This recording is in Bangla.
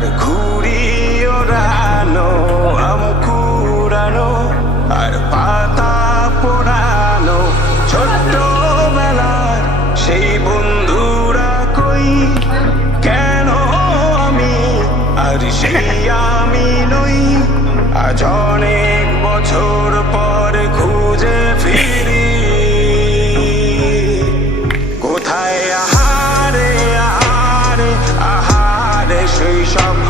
আর ঘুরি ওড়ানো আম কুড়ানো আর পাতা পোড়ানো। ছোট্ট বেলার সেই বন্ধুরা কই? কেন আমি আর সেই আমি নই? আজ অনেক বছর সেই সব